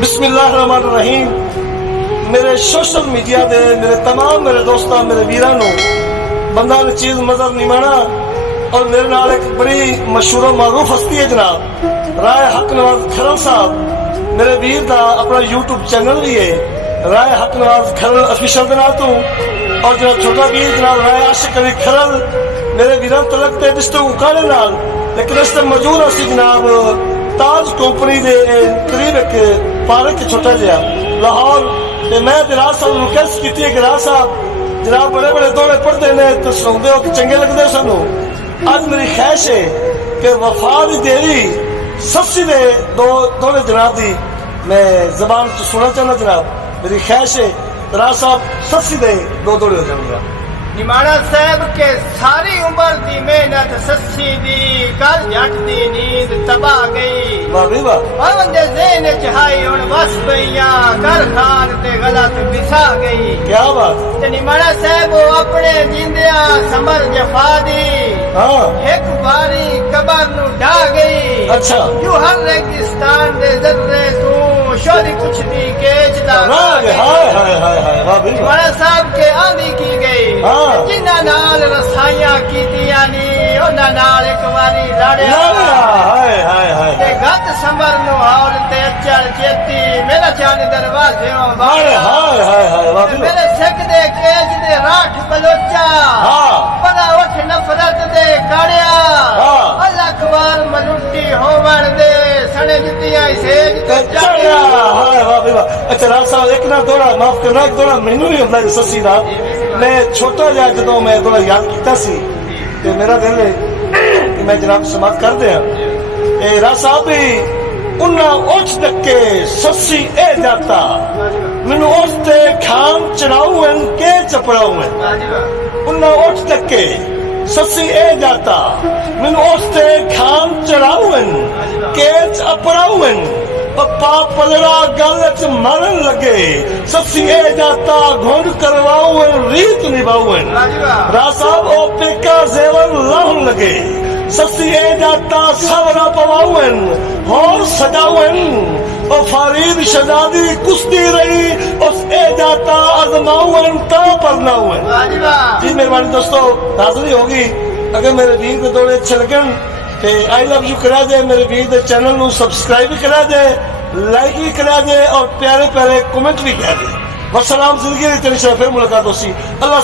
बिस्मिल्लाहिर्रहमानिर्रहीम। मेरे social media दे मेरे तमाम मेरे दोस्तों मेरे वीरां नूं बंदा ने चीज नजर नहीं माना। और मेरे नाल एक बड़ी मशहूर मारूफ हस्ती है जनाब राय हक नवाज खरल साहब। मेरे वीर का अपना यूट्यूब चैनल भी है राय हक नवाज खरल ऑफिशियल के नाम तो। और जो छोटा वीर जनाब राय आशिक अली खरल मेरे वीरां तलक ते रिश्ते उकाले नाल। लेकिन इस मौजूद असी जनाब ताज कंपनी के करीब एक पार्क छोटा जहा लाहौर। मैं दिराज साहब रिक्वेस्ट की है कि राज साहब जनाब बड़े बड़े दौरे पढ़ते ने तो सुनते हो कि चंगे लगते हो सानू। अज मेरी ख्वाहिश है कि वफा दी देरी सस्सी दे दौरे जनाब दी मैं जबान तो सुनना चाहना जनाब। मेरी ख्वाहिश है राज साहब सस्सी दे दो दौरे हो जाऊंगा। निमाणा साहब के सारी उम्र दी मेहनत सस्सी दी कल जट दी नींद तबाह गई। वाह भी वाह। और दे ज़हन च हाई हुण वस पईयां कर खान ते गलत बिसा गई। क्या बात। ते निमाणा साहब अपने जिंदिया समर जफा दी हाँ एक बारी कबर नु ढा गई। अच्छा यू हर रेगिस्तान दे जर्रे तू शोरी कुछ दी केच दा हाय हाय हाय हाय वाह भी वाह। निमाणा साहब के आंधी की गई हाँ। जिन्हां नाल रसाइयां कीतियां नी उन्हां नाल एक वारी लड़िया। हाय हाय हाय ते गत समर नु हौल ते चल चेती मेरा जान दरवाजे हाय हाय हाय हाय वाह भी वाह। मेरे सिख दे केज दे राठ बलोचा हाँ बड़ा उठ नफरत दे काड़िया। हाँ। अल्लाह अखबार मलुटी होवण दे सने जितियां सेज ते चढ़िया हाय वाह भी वाह। अच्छा राज साहब एक ना थोड़ा माफ करना एक थोड़ा मैनू भी ਹੁੰਦਾ सस्सी ਦਾ। मैं छोटा जहा जो मैं थोड़ा याद किया सी ते मेरा दिल है कि मैं जनाब समाप्त कर दिया। राज साहब भी उन्ना उठ तके सस्सी ए जाता मैनू उठते खाम चढ़ाऊ के चपड़ाऊ उन्ना उठ तके सस्सी ए जाता मैनू उठते खाम चढ़ाऊ के चपड़ाऊ पप्पा पलड़ा गल च मारन लगे सस्सी ए जाता घुंड करवाऊ रीत निभाऊ। राज साहब ओ पेका जेवर लाहन लगे सस्सी ए जाता सवरा पवाऊ और सजाऊ। ओ फरीद शहजादी कुश्ती रही उस ए जाता अजमाऊ ता परनाऊ। जी मेहरबानी दोस्तों हाजिरी होगी। अगर मेरे वीर के दौरे अच्छे लगन ते आई लव यू करा दे। मेरे वीर के चैनल नू सब्सक्राइब भी करा दे लाइक भी करा दे और प्यारे प्यारे कमेंट भी करा दे। वसलाम जिंदगी फिर मुलाकात होसी। अल्लाह